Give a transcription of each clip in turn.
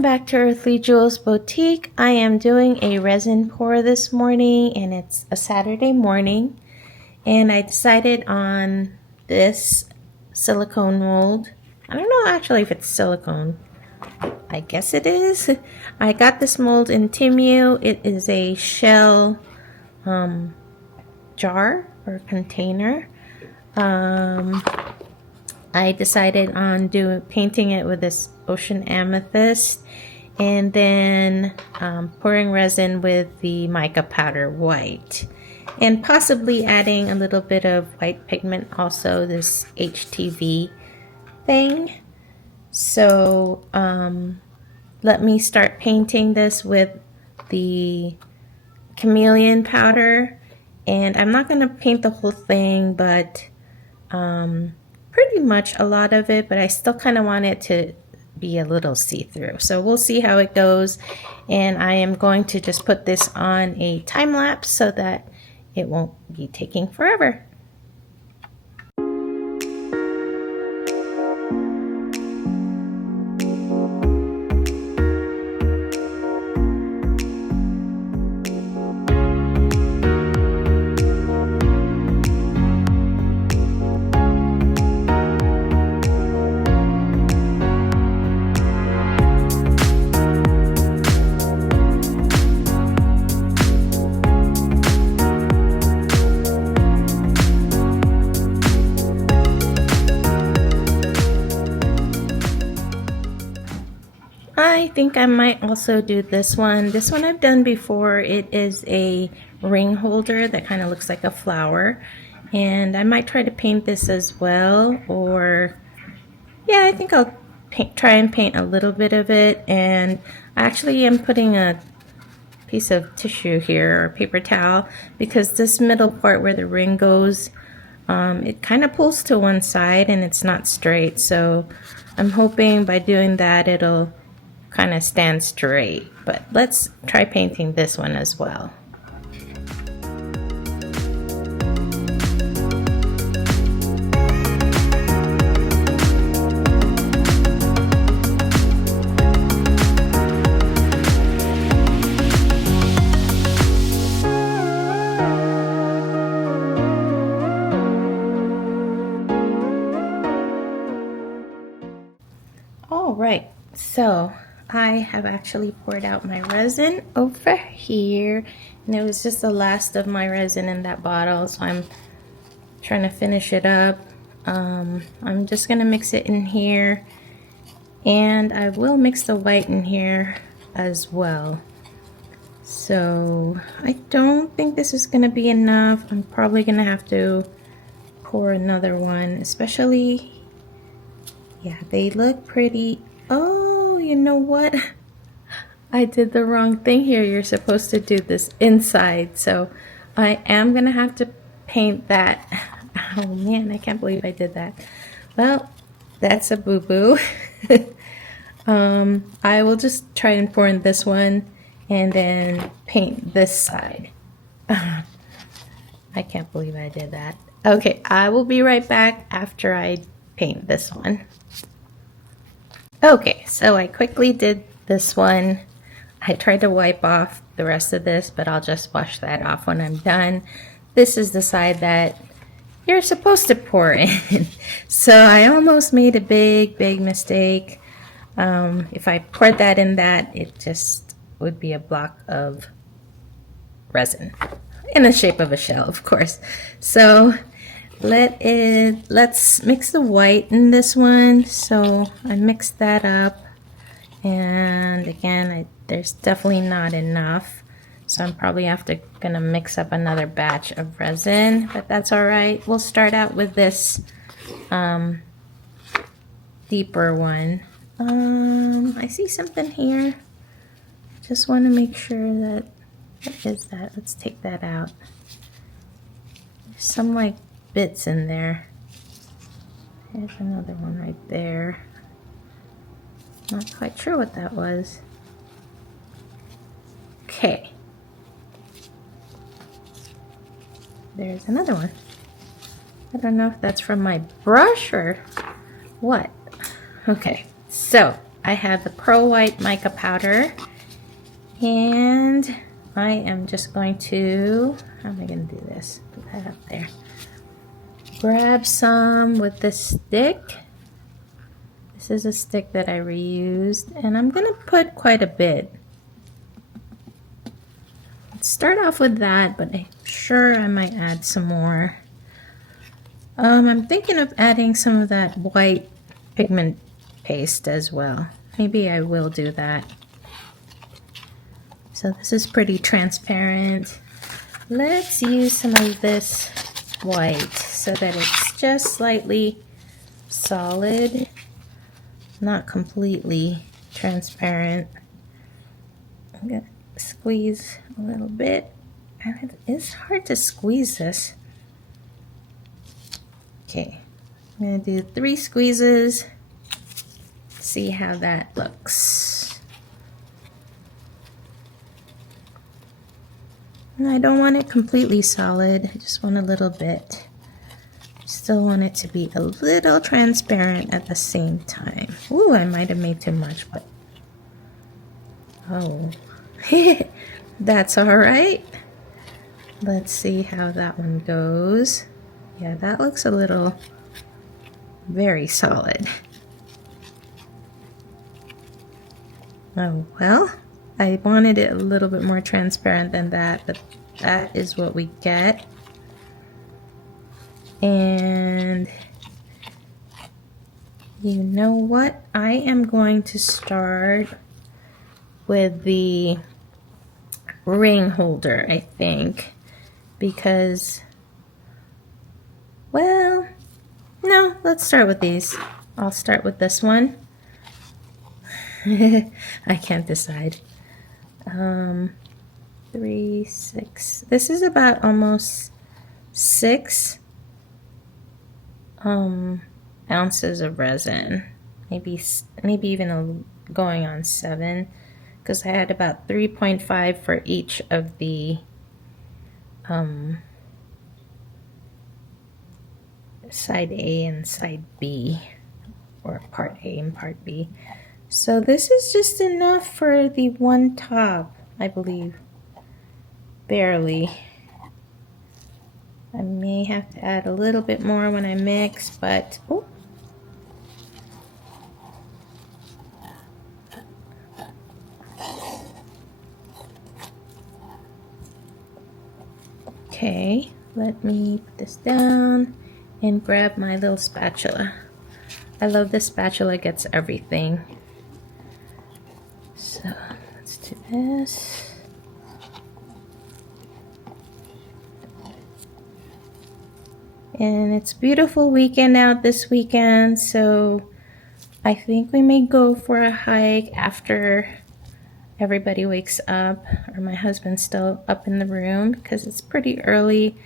Welcome back to Earthly Jewels Boutique. I am doing a resin pour this morning and it's a Saturday morning, and I decided on this silicone mold. I don't know actually if it's silicone. I guess it is. I got this mold in Temu. It is a shell jar or container. I decided on painting it with this ocean amethyst and then pouring resin with the mica powder white and possibly adding a little bit of white pigment, also this HTV thing. So let me start painting this with the Chameleon powder, and I'm not going to paint the whole thing, but pretty much a lot of it, but I still kind of want it to be a little see-through. So we'll see how it goes, and I am going to just put this on a time lapse so that it won't be taking forever. I think I might also do this one. This one I've done before. It is a ring holder that kind of looks like a flower, and I might try to paint this as well, or yeah, I think I'll try and paint a little bit of it. And I actually am putting a piece of tissue here, or paper towel, because this middle part where the ring goes, it kind of pulls to one side and it's not straight, so I'm hoping by doing that it'll kind of stand straight. But let's try painting this one as well. All right, so I have actually poured out my resin over here, and it was just the last of my resin in that bottle, so I'm trying to finish it up. I'm just gonna mix it in here, and I will mix the white in here as well. So I don't think this is gonna be enough. I'm probably gonna have to pour another one, especially, yeah, they look pretty. Oh, you know what? I did the wrong thing here. You're supposed to do this inside, so I am gonna have to paint that. Oh man, I can't believe I did that. Well, that's a boo-boo. I will just try and pour in this one and then paint this side. I can't believe I did that. Okay, I will be right back after I paint this one. Okay, so I quickly did this one. I tried to wipe off the rest of this, but I'll just wash that off when I'm done. This is the side that you're supposed to pour in. So I almost made a big mistake. If I poured that in that, it just would be a block of resin in the shape of a shell, of course. So let's mix the white in this one. So I mixed that up, and again, there's definitely not enough, so I'm probably gonna mix up another batch of resin, but that's all right. We'll start out with this deeper one. I see something here. Just want to make sure that, what is that? Let's take that out. There's some like bits in there. There's another one right there. Not quite sure what that was. Okay. There's another one. I don't know if that's from my brush or what. Okay, so I have the Pro White mica powder, and I am just going to, how am I going to do this? Put that up there. Grab some with the stick. This is a stick that I reused, and I'm going to put quite a bit. Let's start off with that, but I'm sure I might add some more. I'm thinking of adding some of that white pigment paste as well. Maybe I will do that. So this is pretty transparent. Let's use some of this white so that it's just slightly solid, not completely transparent. I'm gonna squeeze a little bit, and it's hard to squeeze this. Okay, I'm gonna do 3 squeezes, see how that looks. And I don't want it completely solid, I just want a little bit. Still want it to be a little transparent at the same time. Ooh, I might have made too much, but oh, that's all right. Let's see how that one goes. Yeah, that looks a little very solid. Oh, well, I wanted it a little bit more transparent than that, but that is what we get. And you know what? I am going to start with the ring holder, I think, because, well, no, let's start with these. I'll start with this one. I can't decide. 3, 6. This is about almost 6 ounces of resin. Maybe even going on 7, because I had about 3.5 for each of the side A and side B, or part A and part B. So this is just enough for the one top, I believe. Barely. I may have to add a little bit more when I mix, but oh. Okay, let me put this down and grab my little spatula. I love this spatula, it gets everything. So let's do this. And it's a beautiful weekend out this weekend, so I think we may go for a hike after everybody wakes up, or my husband's still up in the room because it's pretty early,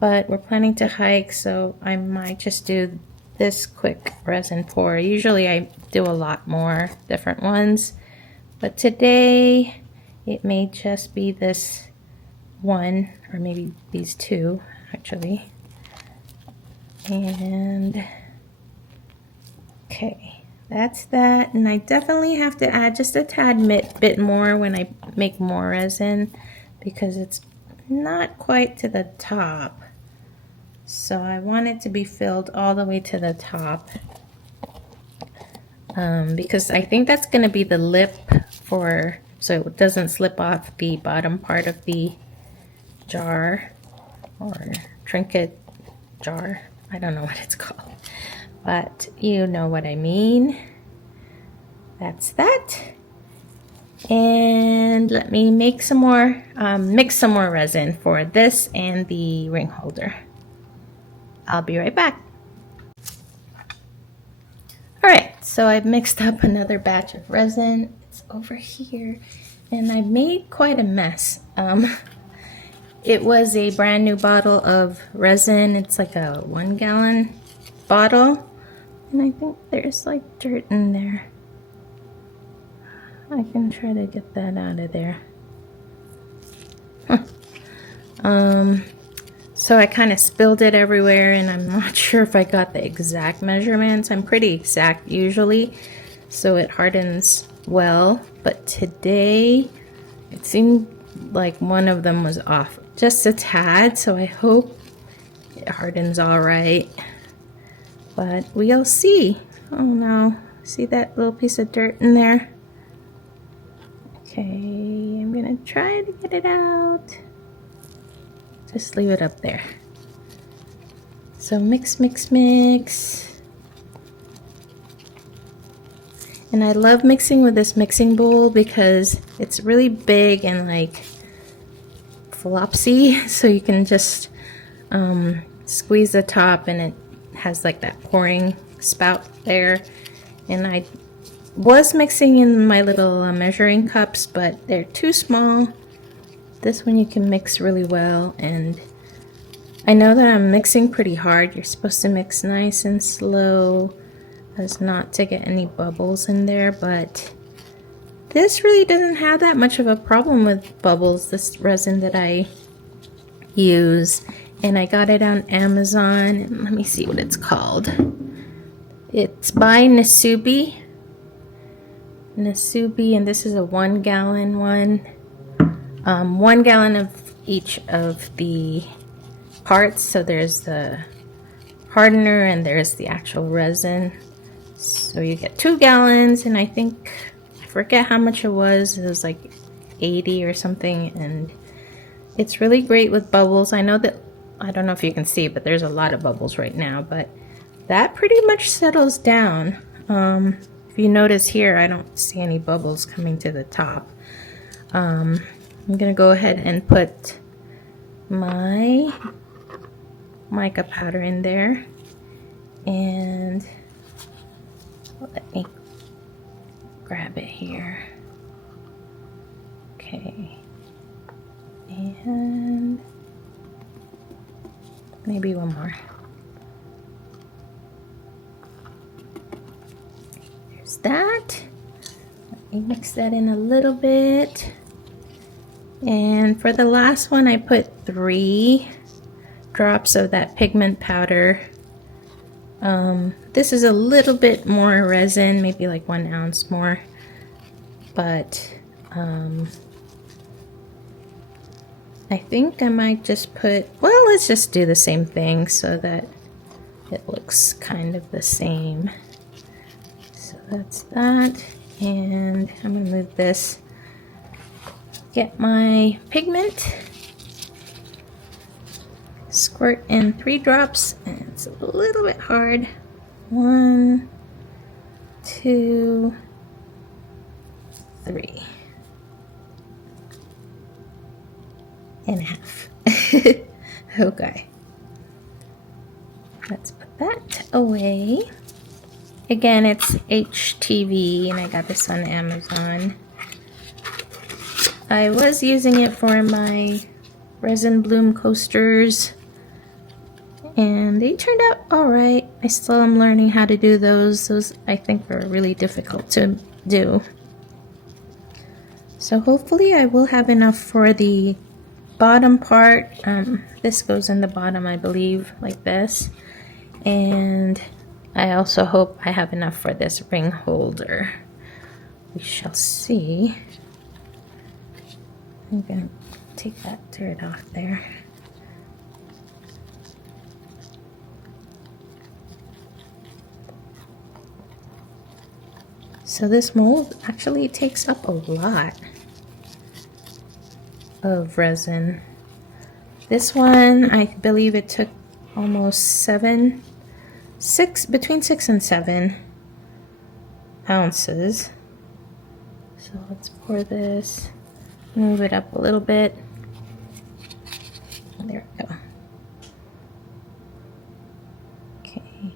but we're planning to hike, so I might just do this quick resin pour. Usually I do a lot more different ones, but today it may just be this one, or maybe these 2 actually. And okay, that's that. And I definitely have to add just a tad bit more when I make more resin, because it's not quite to the top. So I want it to be filled all the way to the top, because I think that's going to be the lip for, so it doesn't slip off the bottom part of the jar, or trinket jar. I don't know what it's called, but you know what I mean. That's that. And let me make some more, mix some more resin for this and the ring holder. I'll be right back. All right, so I've mixed up another batch of resin. It's over here, and I made quite a mess. It was a brand new bottle of resin. It's like a 1 gallon bottle, and I think there's like dirt in there. I can try to get that out of there. So I kind of spilled it everywhere, and I'm not sure if I got the exact measurements. I'm pretty exact usually, so it hardens well, but today it seemed like one of them was off just a tad, so I hope it hardens all right, but we'll see. Oh no, see that little piece of dirt in there? Okay, I'm gonna try to get it out. Just leave it up there. So mix, mix, mix. And I love mixing with this mixing bowl because it's really big and like flopsy, so you can just squeeze the top and it has like that pouring spout there. And I was mixing in my little measuring cups, but they're too small. This one you can mix really well, and I know that I'm mixing pretty hard. You're supposed to mix nice and slow as not to get any bubbles in there, but this really doesn't have that much of a problem with bubbles, this resin that I use. And I got it on Amazon, and let me see what it's called. It's by Nasubi, and this is a 1 gallon one. 1 gallon of each of the parts, so there's the hardener and there's the actual resin. So you get 2 gallons, and I forget how much it was like 80 or something, and it's really great with bubbles. I know that, I don't know if you can see, but there's a lot of bubbles right now, but that pretty much settles down. If you notice here, I don't see any bubbles coming to the top. I'm gonna go ahead and put my mica powder in there, and let me grab it here. Okay, and maybe one more. There's that. Let me mix that in a little bit. And for the last one, I put 3 drops of that pigment powder. This is a little bit more resin, maybe like 1 ounce more, but I think I might just put, well, let's just do the same thing so that it looks kind of the same. So that's that, and I'm gonna move this, get my pigment, squirt in 3 drops, and it's a little bit hard. 1, 2, 3 and a half. Okay, let's put that away. Again, it's HTV, and I got this on Amazon. I was using it for my resin bloom coasters, and they turned out all right. I still am learning how to do those. Those I think are really difficult to do. So hopefully I will have enough for the bottom part. This goes in the bottom, I believe, like this. And I also hope I have enough for this ring holder. We shall see. I'm gonna take that dirt off there. So this mold actually takes up a lot of resin. This one, I believe it took almost between 6 and 7 ounces. So let's pour this, move it up a little bit. There we go. Okay,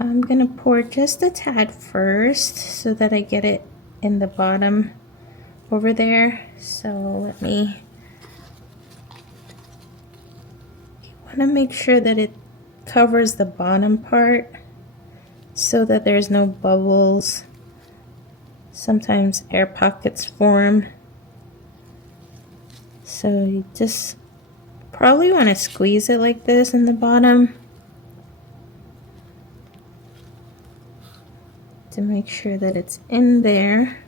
I'm gonna pour just a tad first so that I get it in the bottom over there. So let me, you wanna make sure that it covers the bottom part so that there's no bubbles. Sometimes air pockets form. So you just probably want to squeeze it like this in the bottom. to make sure that it's in there.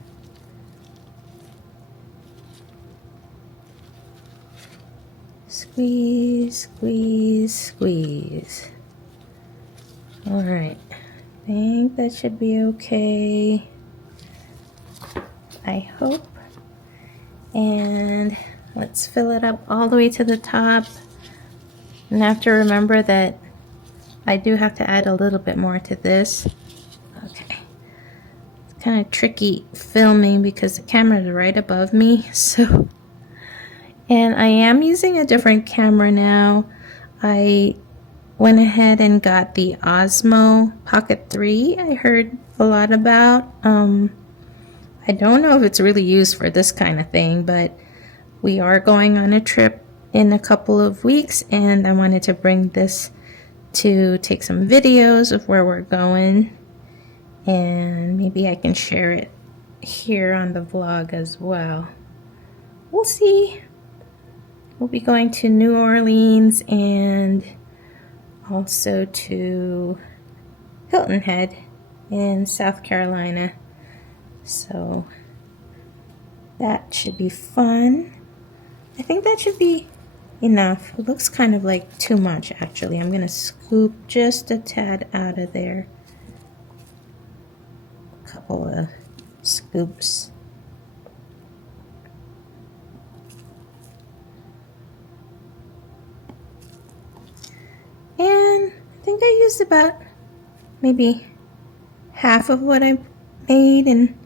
Squeeze, squeeze, squeeze. All right, I think that should be okay. I hope. And let's fill it up all the way to the top. And I have to remember that I do have to add a little bit more to this. Okay. It's kind of tricky filming because the camera is right above me. So, and I am using a different camera now. I went ahead and got the Osmo Pocket 3 I heard a lot about. I don't know if it's really used for this kind of thing, but we are going on a trip in a couple of weeks and I wanted to bring this to take some videos of where we're going, and maybe I can share it here on the vlog as well. We'll see. We'll be going to New Orleans and also to Hilton Head in South Carolina. So that should be fun. I think that should be enough. It looks kind of like too much actually. I'm gonna scoop just a tad out of there. A couple of scoops. And I think I used about maybe half of what I made, and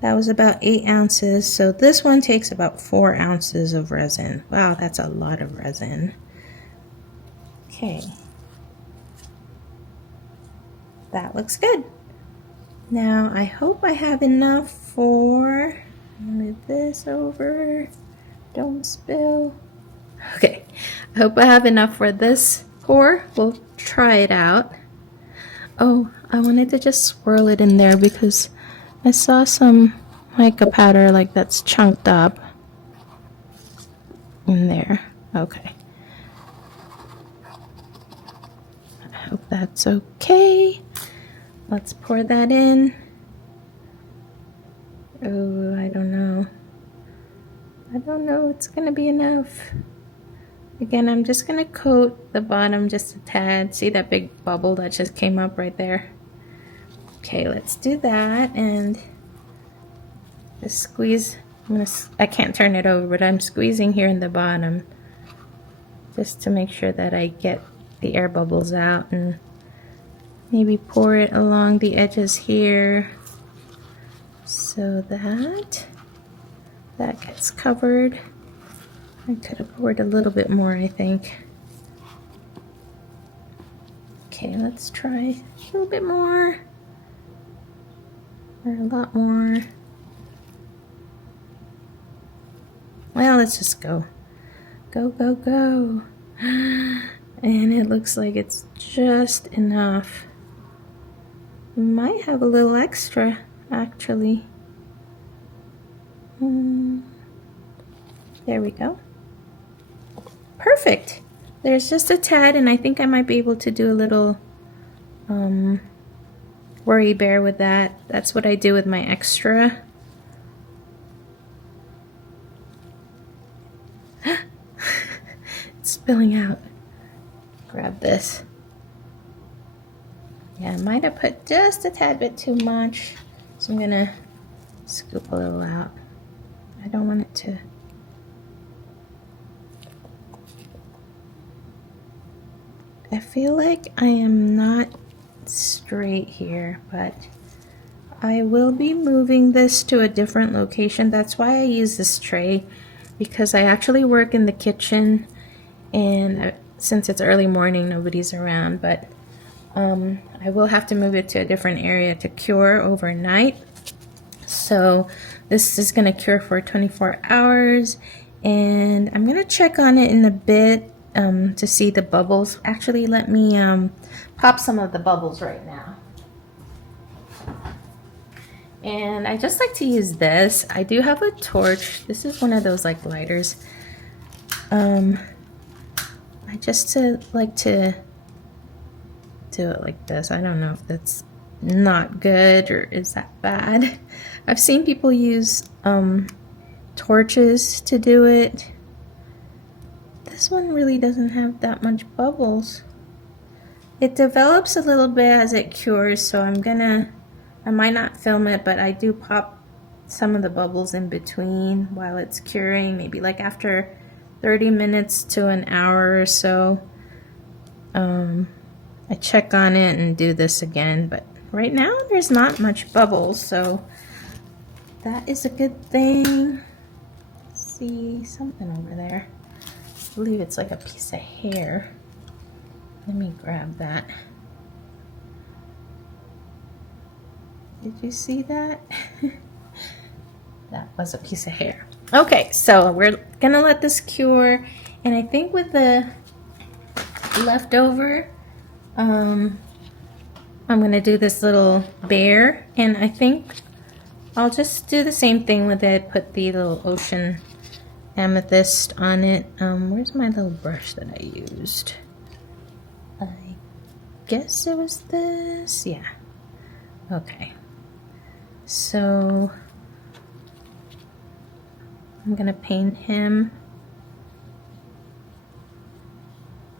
that was about 8 ounces. So this one takes about 4 ounces of resin. Wow, that's a lot of resin. Okay. That looks good. Now I hope I have enough for, move this over, don't spill. Okay, I hope I have enough for this pour. We'll try it out. Oh, I wanted to just swirl it in there because I saw some mica powder like that's chunked up in there. Okay. I hope that's okay. Let's pour that in. Oh, I don't know. I don't know if it's gonna be enough. Again, I'm just gonna coat the bottom just a tad. See that big bubble that just came up right there? Okay, let's do that and just squeeze. I can't turn it over, but I'm squeezing here in the bottom just to make sure that I get the air bubbles out, and maybe pour it along the edges here so that that gets covered. I could have poured a little bit more, I think. Okay, let's try a little bit more, or a lot more. Well, let's just go. Go, go, go. And it looks like it's just enough. We might have a little extra, actually. There we go. Perfect. There's just a tad, and I think I might be able to do a little worry bear with that. That's what I do with my extra. It's spilling out. Grab this. Yeah, I might have put just a tad bit too much, so I'm gonna scoop a little out. I don't want it to. I feel like I am not straight here, but I will be moving this to a different location. That's why I use this tray, because I actually work in the kitchen, and since it's early morning, nobody's around, but I will have to move it to a different area to cure overnight. So this is going to cure for 24 hours, and I'm going to check on it in a bit to see the bubbles. Actually, let me pop some of the bubbles right now. And I just like to use this. I do have a torch. This is one of those like lighters. I just like to do it like this. I don't know if that's not good or is that bad. I've seen people use torches to do it. This one really doesn't have that much bubbles. It develops a little bit as it cures, so I might not film it, but I do pop some of the bubbles in between while it's curing, maybe like after 30 minutes to an hour or so. I check on it and do this again, but right now there's not much bubbles, so that is a good thing. Let's see something over there. I believe it's like a piece of hair. Let me grab that. Did you see that? That was a piece of hair. Okay, so we're gonna let this cure, and I think with the leftover, I'm gonna do this little bear, and I think I'll just do the same thing with it, put the little ocean amethyst on it. Where's my little brush that I used? I guess it was this, yeah. Okay, so I'm gonna paint him,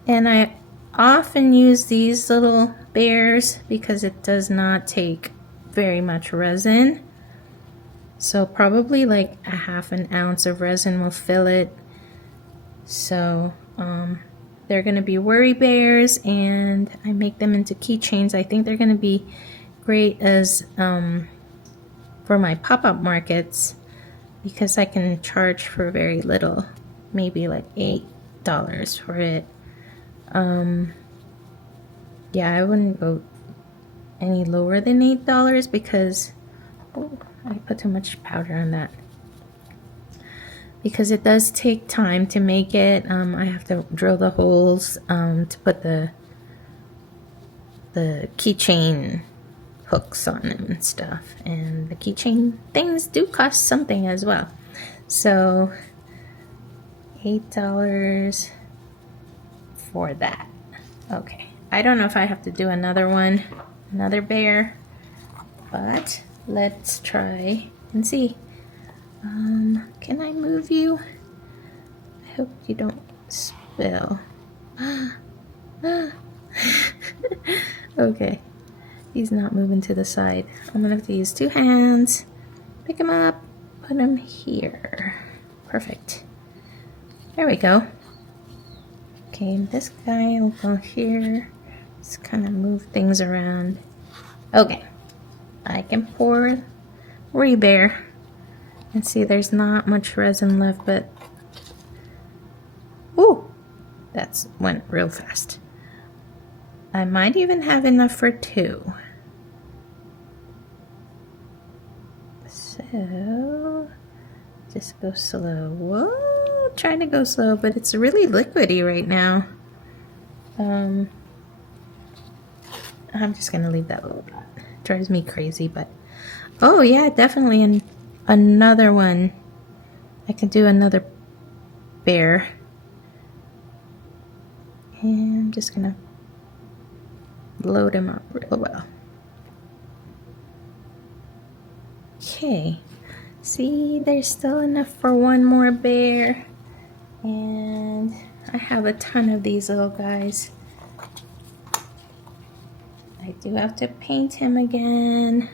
and I often use these little bears because it does not take very much resin. So probably like a half an ounce of resin will fill it. So they're gonna be worry bears, and I make them into keychains. I think they're gonna be great as for my pop-up markets because I can charge for very little, maybe like $8 for it. Yeah, I wouldn't go any lower than $8 because I put too much powder on that. Because it does take time to make it. I have to drill the holes to put the keychain hooks on them and stuff. And the keychain things do cost something as well. So $8 for that. Okay, I don't know if I have to do another one, another bear, but let's try and see. Can I move you? I hope you don't spill. Okay, he's not moving to the side. I'm gonna have to use 2 hands, pick him up, put him here. Perfect. There we go. Okay, this guy will go here. Just kind of move things around. Okay, I can pour Rebear. And see, there's not much resin left, but ooh, that's went real fast. I might even have enough for 2. So just go slow. Whoa, trying to go slow, but it's really liquidy right now. I'm just gonna leave that little dot. Drives me crazy, but oh yeah, definitely another one. I could do another bear. And I'm just gonna load him up real well. Okay, see, there's still enough for one more bear. And I have a ton of these little guys. I do have to paint him again.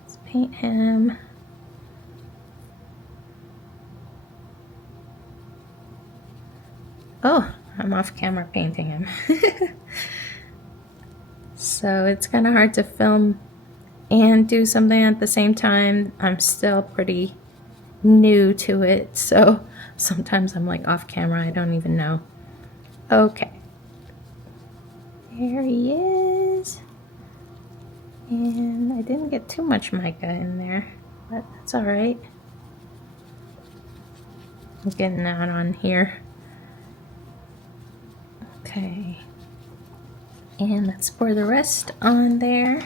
Let's paint him. Oh, I'm off camera painting him. So it's kind of hard to film and do something at the same time. I'm still pretty new to it, so sometimes I'm like off camera, I don't even know. Okay. There he is. And I didn't get too much mica in there, but that's all right. I'm getting out on here. Okay. And let's pour the rest on there.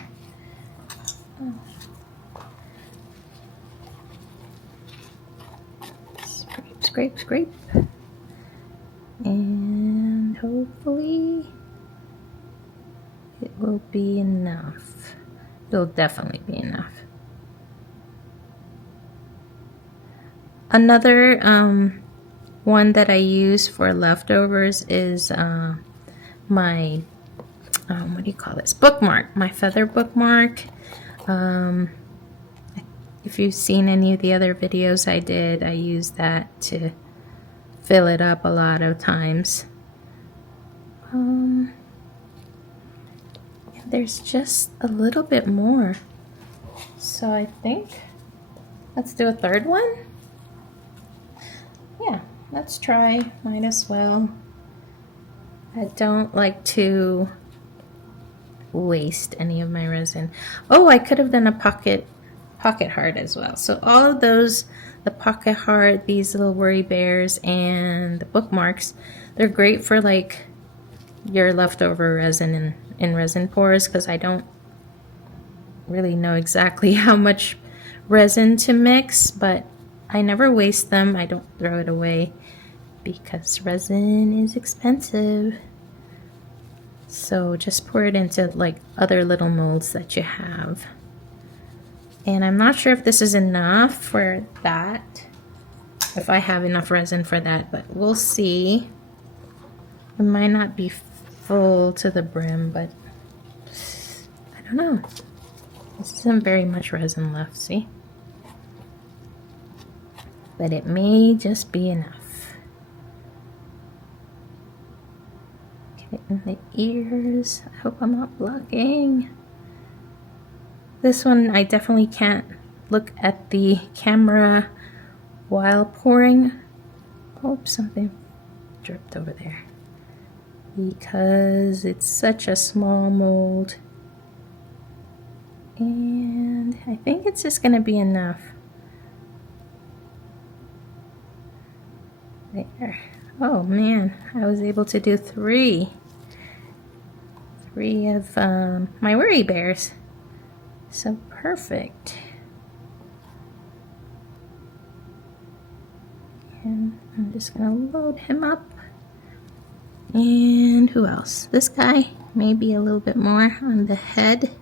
Scrape, scrape, scrape. And hopefully it will be enough. It'll definitely be enough. Another one that I use for leftovers is my what do you call this, bookmark, my feather bookmark. If you've seen any of the other videos I did, I use that to fill it up a lot of times. There's just a little bit more, so I think let's do a third one. Yeah, let's try, might as well. I don't like to waste any of my resin. Oh, I could have done a pocket heart as well. So all of those, the pocket heart, these little worry bears, and the bookmarks, they're great for like your leftover resin in resin pours, because I don't really know exactly how much resin to mix, but I never waste them. I don't throw it away because resin is expensive. So just pour it into like other little molds that you have. And I'm not sure if this is enough for that, if I have enough resin for that, but we'll see. It might not be full to the brim, but I don't know. This isn't very much resin left, see? But it may just be enough. Okay, in the ears. I hope I'm not blocking. This one, I definitely can't look at the camera while pouring. Oh, something dripped over there. Because it's such a small mold. And I think it's just gonna be enough. There. Oh man, I was able to do three of my worry bears. So perfect. And I'm just gonna load him up. And who else? This guy, maybe a little bit more on the head.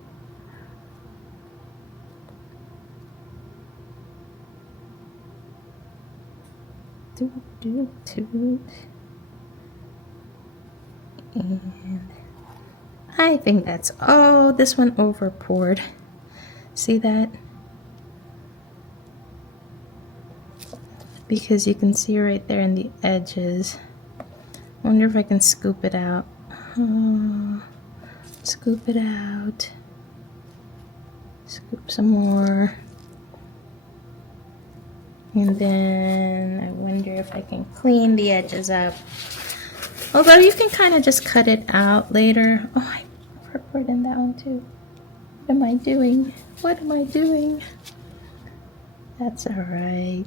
And I think that's, oh, this one over poured. See that? Because you can see right there in the edges. I wonder if I can scoop it out. Oh, scoop it out. Scoop some more. And then I wonder if I can clean the edges up. Although you can kind of just cut it out later. Oh, I poured in that one too. What am I doing? What am I doing? That's all right.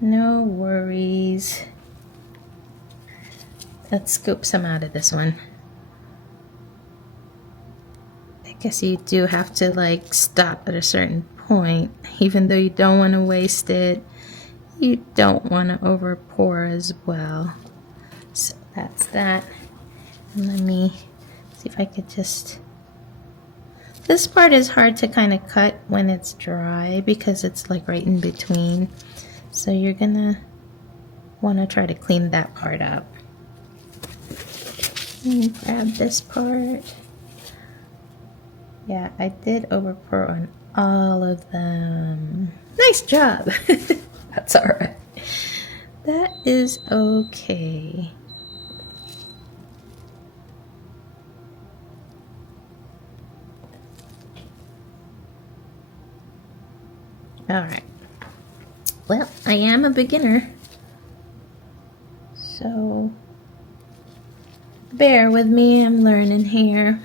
No worries. Let's scoop some out of this one. I guess you do have to like stop at a certain point, even though you don't want to waste it. You don't want to over pour as well. So that's that. And let me see if I could just, this part is hard to kind of cut when it's dry because it's like right in between. So you're gonna want to try to clean that part up. Let me grab this part. Yeah, I did over pour on all of them. Nice job. That's all right. That is okay. All right. Well, I am a beginner, so bear with me. I'm learning here.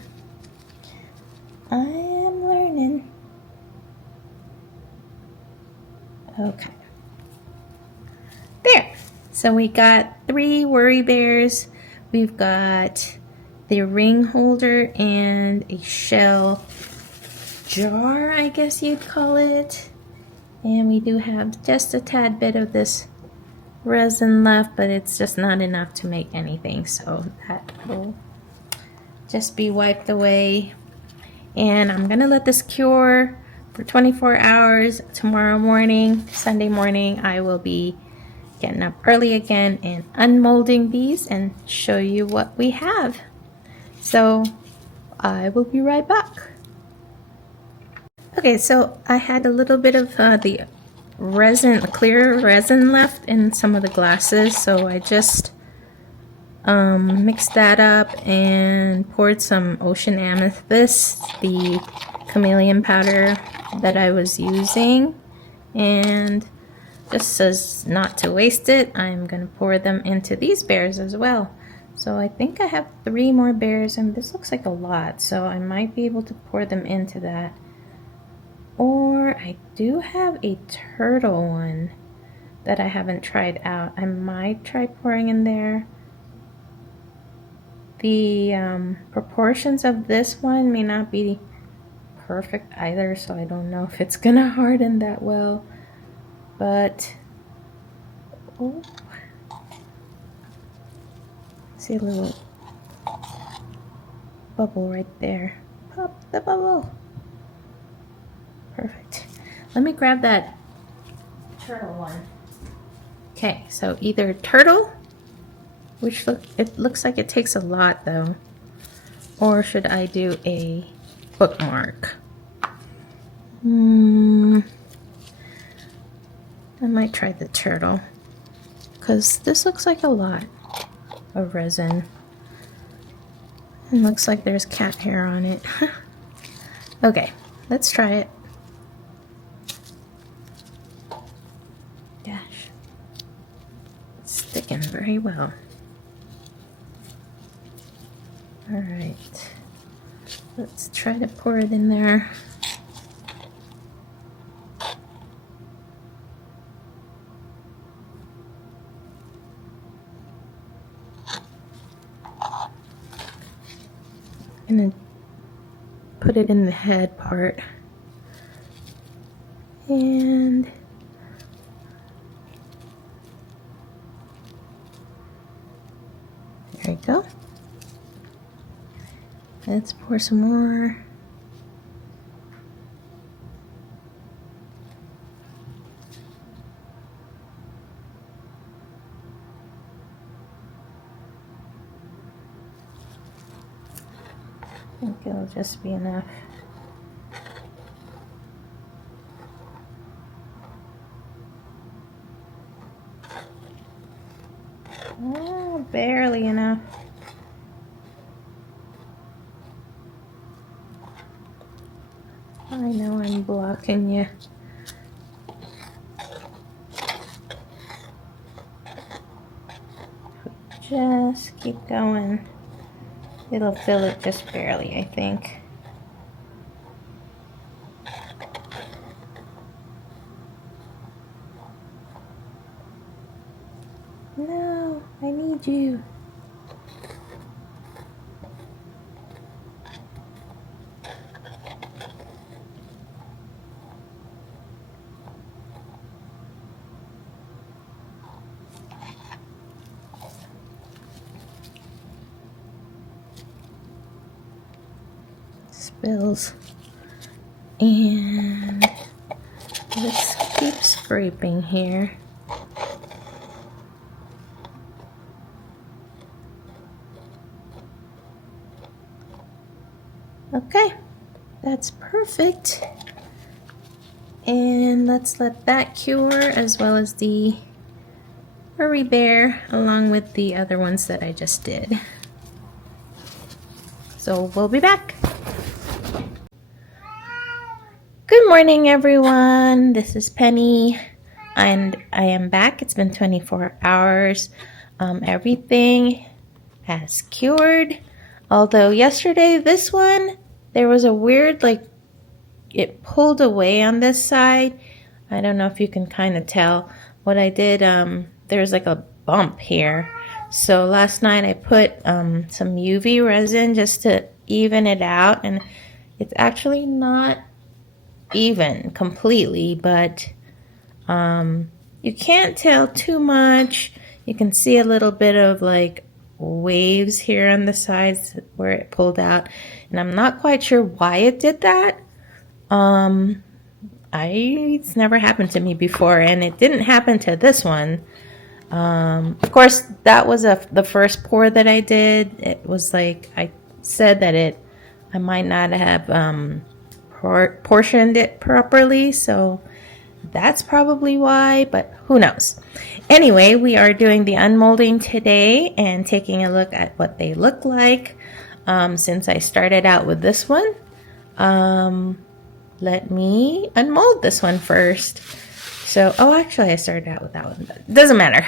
I am learning. Okay. There. So we got 3 worry bears. We've got the ring holder and a shell jar, I guess you'd call it. And we do have just a tad bit of this resin left, but it's just not enough to make anything. So that will just be wiped away. And I'm gonna let this cure for 24 hours. Tomorrow morning, Sunday morning, I will be getting up early again and unmolding these and show you what we have. So I will be right back. Okay, so I had a little bit of the resin, clear resin left in some of the glasses, so I just mixed that up and poured some ocean amethyst, the Chameleon powder that I was using, and just as not to waste it, I'm going to pour them into these bears as well. So I think I have 3 more bears, and this looks like a lot, so I might be able to pour them into that. Or I do have a turtle one that I haven't tried out. I might try pouring in there. The proportions of this one may not be perfect either, so I don't know if it's gonna harden that well. But, oh, see a little bubble right there. Pop the bubble. Perfect. Let me grab that turtle one. Okay, so either turtle, which it looks like it takes a lot though, or should I do a bookmark? I might try the turtle, because this looks like a lot of resin. It looks like there's cat hair on it. Okay, let's try it. Gosh, it's sticking very well. All right, let's try to pour it in there. And then put it in the head part. And there you go. Let's pour some more. I think it'll just be enough. Oh, barely enough. I know I'm blocking you. Just keep going. It'll fill it just barely, I think. No, I need you. Spills. And let's keep scraping here. Okay, that's perfect. And let's let that cure, as well as the furry bear, along with the other ones that I just did. So we'll be back. Good morning, everyone. This is Penny, and I am back. It's been 24 hours. Everything has cured. Although yesterday, this one, there was a weird, like, it pulled away on this side. I don't know if you can kind of tell. What I did, there's like a bump here. So last night I put some UV resin just to even it out. And it's actually not even completely, but you can't tell too much. You can see a little bit of like waves here on the sides where it pulled out, and I'm not quite sure why it did that. It's never happened to me before, and it didn't happen to this one. Of course, that was the first pour that I did. It was like I said that I might not have portioned it properly, so that's probably why, but who knows. Anyway, we are doing the unmolding today and taking a look at what they look like. Since I started out with this one, let me unmold this one first. So, actually I started out with that one, but it doesn't matter.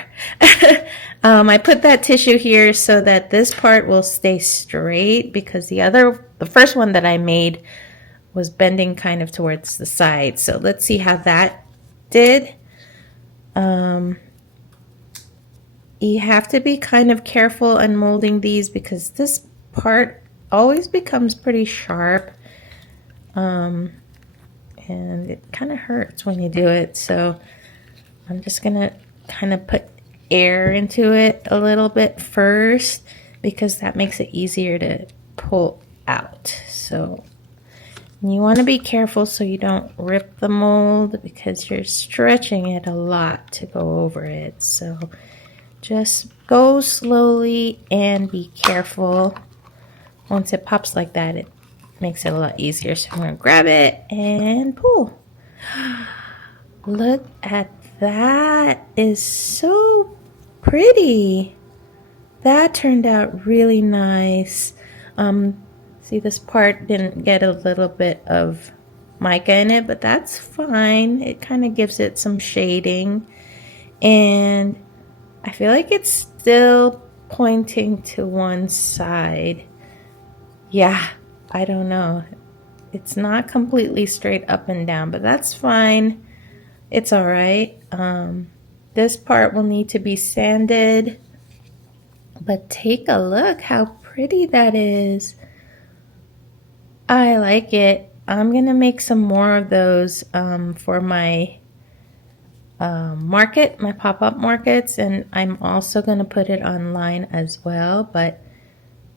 I put that tissue here so that this part will stay straight, because the first one that I made was bending kind of towards the side. So let's see how that did. You have to be kind of careful unmolding these, because this part always becomes pretty sharp. And it kind of hurts when you do it, so I'm just gonna kind of put air into it a little bit first, because that makes it easier to pull out. So you want to be careful so you don't rip the mold, because you're stretching it a lot to go over it. So just go slowly and be careful. Once it pops like that, it makes it a lot easier. So I'm going to grab it and pull. Look at that. Is so pretty. That turned out really nice. See, this part didn't get a little bit of mica in it, but that's fine. It kind of gives it some shading. And I feel like it's still pointing to one side. Yeah, I don't know. It's not completely straight up and down, but that's fine. It's all right. This part will need to be sanded, but take a look how pretty that is. I like it. I'm gonna make some more of those for my market, my pop-up markets, and I'm also gonna put it online as well. But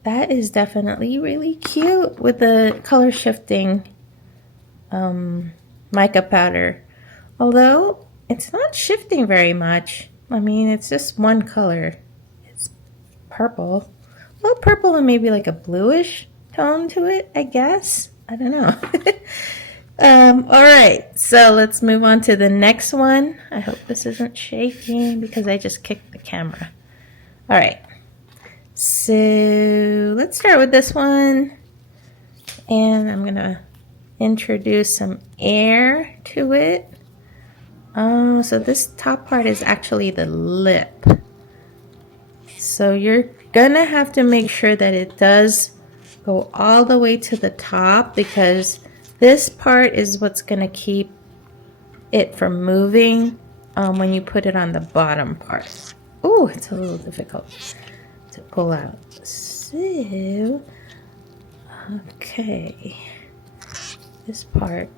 that is definitely really cute with the color shifting mica powder. Although it's not shifting very much. I mean, it's just one color. It's purple. Well, purple and maybe like a bluish tone to it, I guess. I don't know. All right, so let's move on to the next one. I hope this isn't shaking because I just kicked the camera. All right. So let's start with this one, and I'm gonna introduce some air to it. So this top part is actually the lip. So you're gonna have to make sure that it does go all the way to the top, because this part is what's gonna keep it from moving when you put it on the bottom part. Oh, it's a little difficult to pull out. So, okay, this part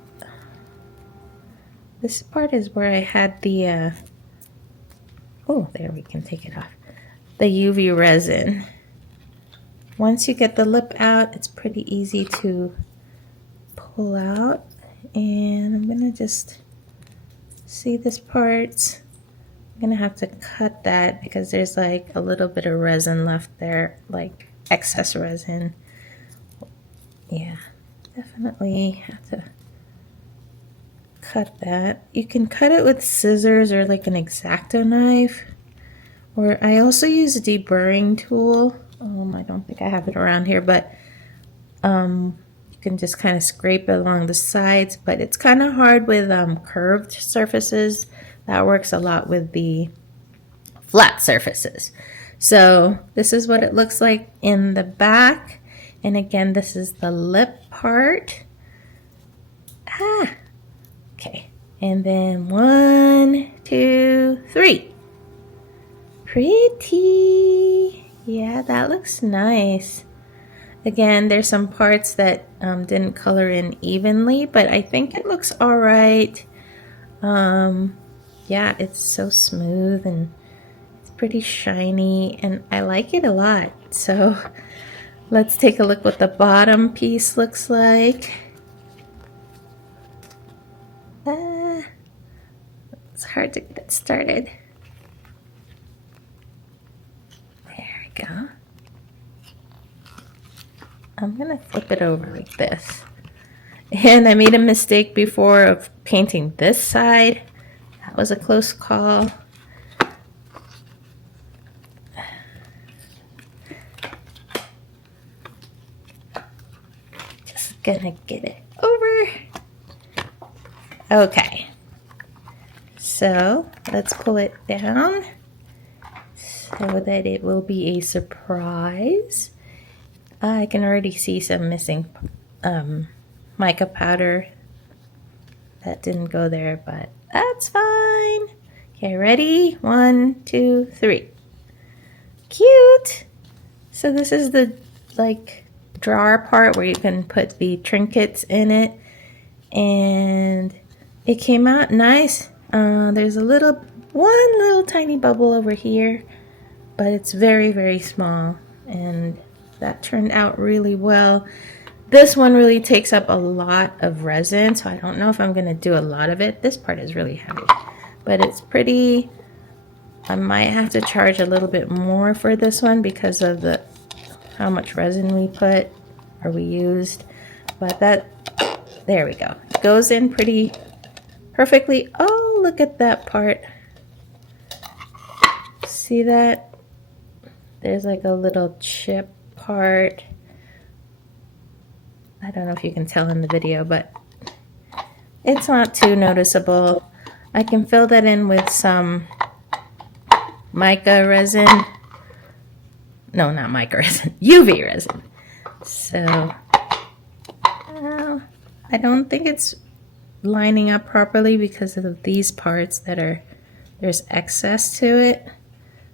is where I had the oh, there, we can take it off, the UV resin. Once you get the lip out, it's pretty easy to pull out, and I'm gonna just see this part. I'm gonna have to cut that because there's like a little bit of resin left there, like excess resin. Yeah, definitely have to cut that. You can cut it with scissors or like an X-Acto knife, or I also use a deburring tool. I don't think I have it around here, but you can just kind of scrape it along the sides, but it's kind of hard with curved surfaces. That works a lot with the flat surfaces. So this is what it looks like in the back. And again, this is the lip part. Okay. And then 1, 2, 3. Pretty. Yeah, that looks nice. Again, there's some parts that didn't color in evenly, but I think it looks all right. Yeah, it's so smooth and it's pretty shiny and I like it a lot. So let's take a look what the bottom piece looks like. It's hard to get it started. There we go. I'm gonna flip it over like this. And I made a mistake before of painting this side. That was a close call. Just gonna get it over. Okay. So let's pull it down so that it will be a surprise. I can already see some missing mica powder. That didn't go there, but that's fine. Okay, ready? 1, 2, 3. Cute! So this is the like drawer part where you can put the trinkets in it. And it came out nice. There's one little tiny bubble over here, but it's very, very small. And that turned out really well. This one really takes up a lot of resin, so I don't know if I'm going to do a lot of it. This part is really heavy, but it's pretty. I might have to charge a little bit more for this one because of how much resin we used. But there we go. It goes in pretty perfectly. Oh, look at that part. See that? There's like a little chip part. I don't know if you can tell in the video, but it's not too noticeable. I can fill that in with some mica resin. No, not mica resin, UV resin. So, I don't think it's lining up properly because of these parts there's excess to it.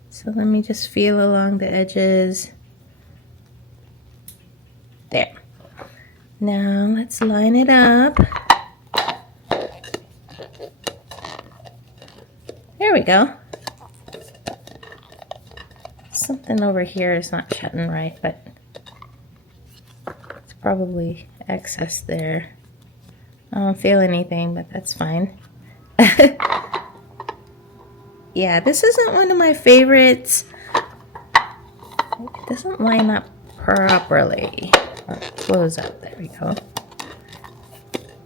So let me just feel along the edges. There. Now let's line it up. There we go. Something over here is not shutting right, but it's probably excess there. I don't feel anything, but that's fine. Yeah, this isn't one of my favorites. It doesn't line up properly. Or close up, there we go.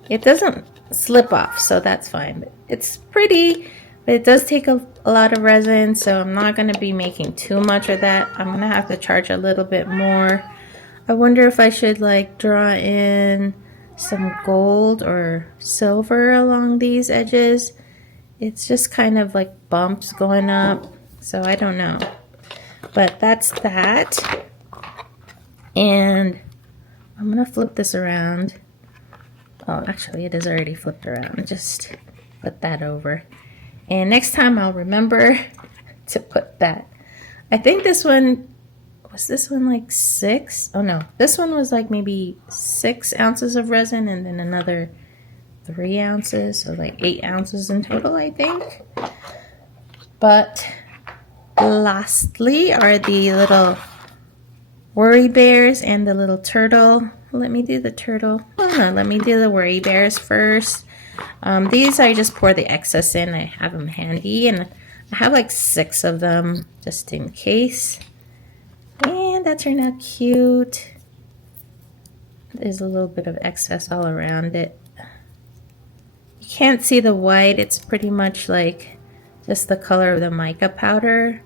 It doesn't slip off, so that's fine. It's pretty, but it does take a lot of resin, so I'm not going to be making too much of that. I'm going to have to charge a little bit more. I wonder if I should like draw in some gold or silver along these edges. It's just kind of like bumps going up, so I don't know. But that's that. And I'm going to flip this around. Oh, actually it is already flipped around. Just put that over. And next time I'll remember to put that. I think this one, was this one like 6? Oh no, this one was like maybe 6 ounces of resin and then another 3 ounces, so like 8 ounces in total, I think. But lastly are the little worry bears and the little turtle. Let me do the turtle. Oh no, let me do the worry bears first. These I just pour the excess in. I have them handy, and I have like 6 of them just in case. And that turned out cute. There's a little bit of excess all around it. You can't see the white. It's pretty much like just the color of the mica powder.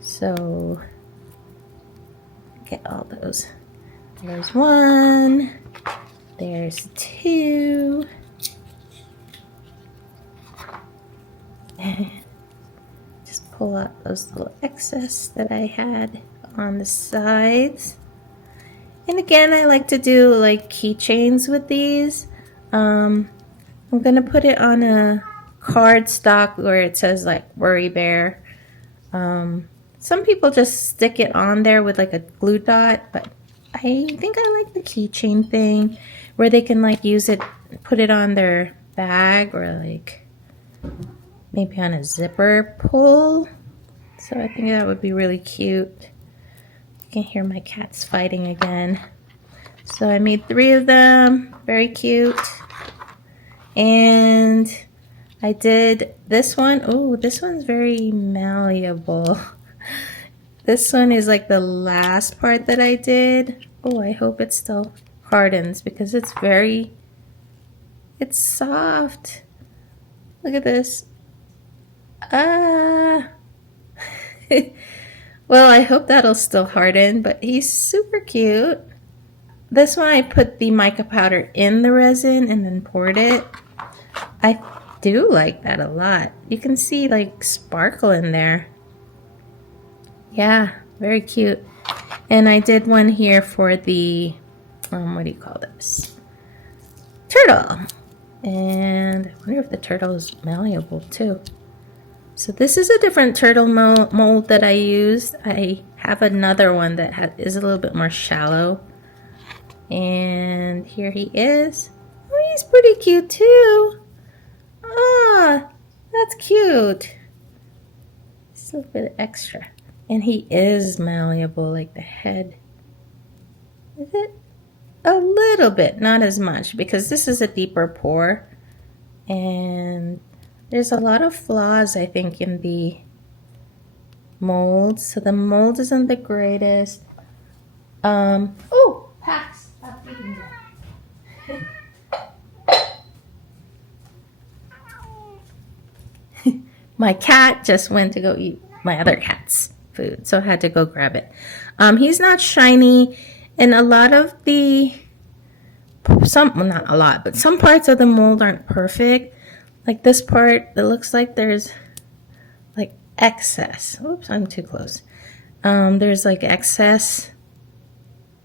So get all those. There's 1. There's 2. Just pull out those little excess that I had on the sides. And again, I like to do like keychains with these. I'm gonna put it on a cardstock where it says like worry bear. Some people just stick it on there with like a glue dot, but I think I like the keychain thing where they can like use it, put it on their bag or like maybe on a zipper pull. So I think that would be really cute. You can hear my cats fighting again. So I made 3 of them, very cute. And I did this one. Oh, this one's very malleable. This one is like the last part that I did. Oh, I hope it still hardens because it's soft. Look at this. Ah. Well, I hope that'll still harden, but he's super cute. This one I put the mica powder in the resin and then poured it. I do like that a lot. You can see like sparkle in there. Yeah, very cute. And I did one here for the, what do you call this? Turtle. And I wonder if the turtle is malleable too. So this is a different turtle mold that I used. I have another one that is a little bit more shallow. And here he is. Oh, he's pretty cute too. Ah, that's cute. Just a little bit extra. And he is malleable, like the head. Is it? A little bit, not as much, because this is a deeper pour. And there's a lot of flaws, I think, in the mold. So the mold isn't the greatest. Oh, Pax, stop eating that. My cat just went to go eat my other cat's food, so I had to go grab it. He's not shiny, and a lot of the, well, not a lot, but some parts of the mold aren't perfect. Like this part, it looks like there's like excess. Oops, I'm too close. There's like excess,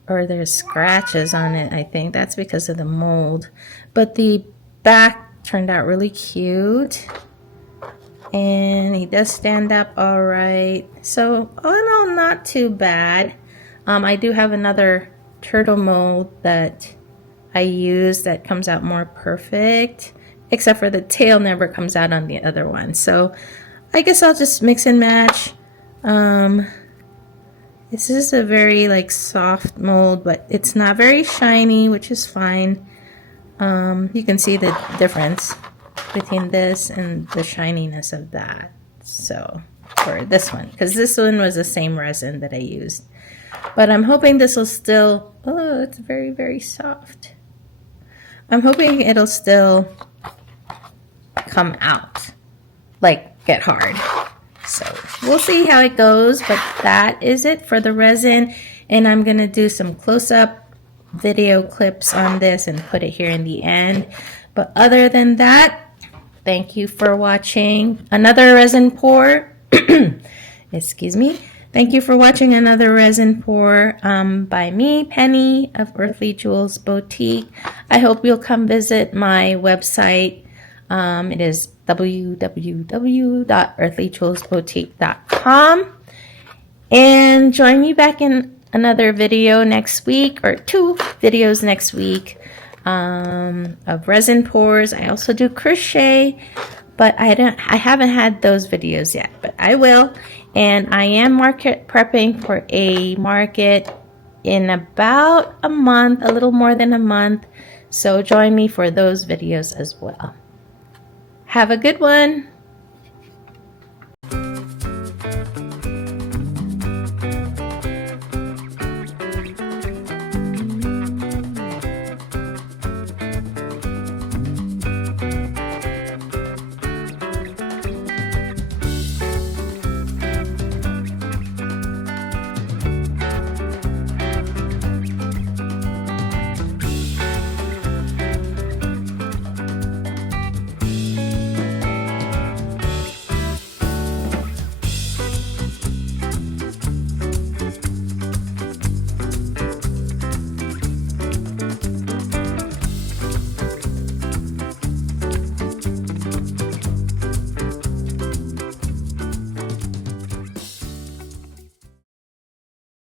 or there's scratches on it, I think. That's because of the mold. But the back turned out really cute. And he does stand up all right. So, all in all, not too bad. I do have another turtle mold that I use that comes out more perfect, except for the tail never comes out on the other one. So I guess I'll just mix and match. This is a very like soft mold, but it's not very shiny, which is fine. You can see the difference between this and the shininess of that. So for this one, because this one was the same resin that I used. But I'm hoping this will still, oh, it's very, very soft. I'm hoping it'll still come out, like get hard. So we'll see how it goes, but that is it for the resin. And I'm gonna do some close-up video clips on this and put it here in the end. But other than that, thank you for watching another resin pour. Excuse me. Thank you for watching another resin pour by me, Penny of Earthly Jewels Boutique. I hope you'll come visit my website. It is www.earthlyjewelsboutique.com. And join me back in another video next week, or 2 videos next week of resin pours. I also do crochet, but I haven't had those videos yet, but I will. And I am market prepping for a market in about a month, a little more than a month. So join me for those videos as well. Have a good one.